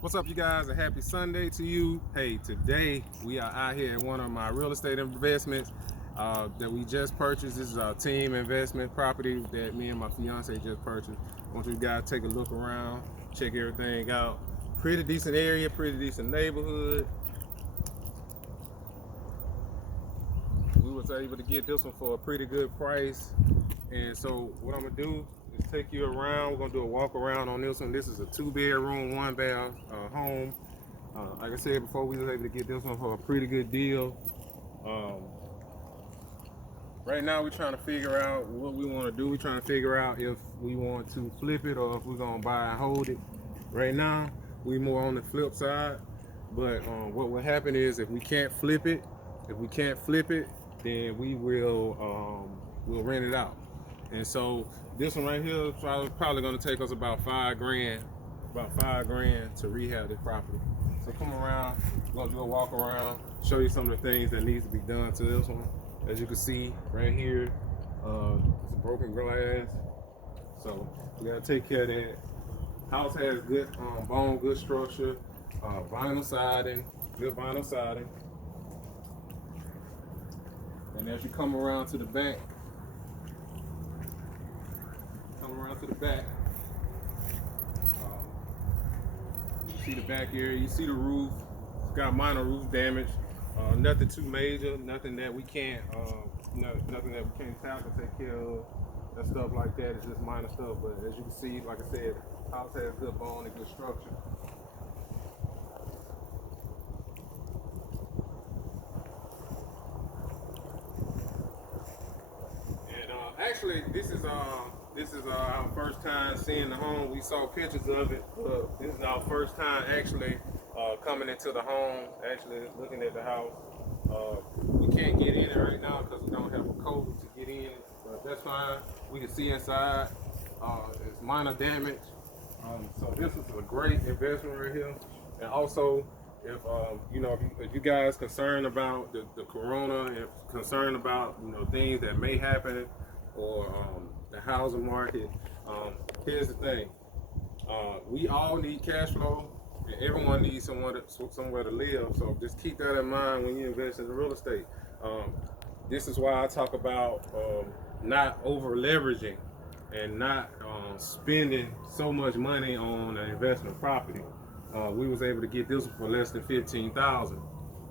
What's up, you guys? A happy Sunday to you. Hey, today we are out here at one of my real estate investments that we just purchased. This is our team investment property that me and my fiance just purchased. I want you guys to take a look around, check everything out. Pretty decent area, pretty decent neighborhood. We was able to get this one for a pretty good price. And so what I'm gonna do is take you around. We're gonna do a walk around on this one. This is a 2-bedroom, 1-bath home. Like I said before, we was able to get this one for a pretty good deal. Um, right now, we're trying to figure out what we want to do. We're trying to figure out if we want to flip it or if we're gonna buy and hold it. Right now, we more on the flip side. But what will happen is if we can't flip it, then we will we'll rent it out. And so this one right here is probably going to take us about $5 grand to rehab this property. So come around, we're gonna do a walk around, show you some of the things that needs to be done to this one. As you can see right here, it's a broken glass, so we gotta take care of that. House has good bone, good structure, vinyl siding, good vinyl siding. And as you come around to the back, you see the back area, you see the roof. It's got minor roof damage. Nothing too major, nothing that we can't, nothing that we can't tackle, take care of. That stuff like that is just minor stuff. But as you can see, like I said, house has good bone and good structure. And actually, this is our first time seeing the home. We saw pictures of it, but this is our first time actually coming into the home, actually looking at the house. We can't get in it right now because we don't have a code to get in, but that's fine. We can see inside. It's minor damage. So this is a great investment right here. And also, if if you guys concerned about the corona, if concerned about things that may happen, or the housing market, here's the thing: we all need cash flow, and everyone needs somewhere to live. So just keep that in mind when you invest in real estate. This is why I talk about not over leveraging and not spending so much money on an investment property. We was able to get this for less than 15,000.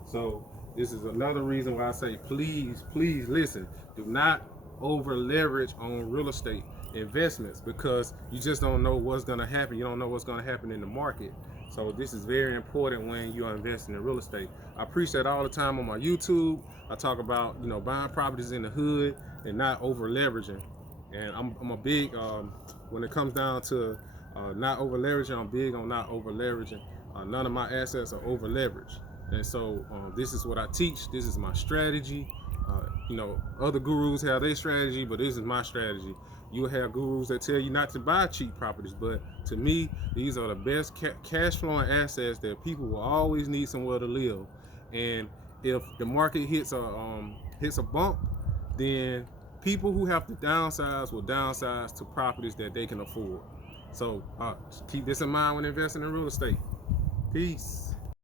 So this is another reason why I say please listen. Do not over leverage on real estate investments because you just don't know what's going to happen. You don't know what's going to happen in the market. So this is very important when you are investing in real estate. I preach that all the time on my YouTube. I talk about buying properties in the hood and not over leveraging. And I'm a big when it comes down to not over leveraging. I'm big on not over leveraging. None of my assets are over leveraged. And so this is what I teach. This is my strategy. Other gurus have their strategy, but this is my strategy. You will have gurus that tell you not to buy cheap properties, but to me, these are the best cash flowing assets that people will always need somewhere to live. And if the market hits a bump, then people who have to downsize will downsize to properties that they can afford. So keep this in mind when investing in real estate. Peace.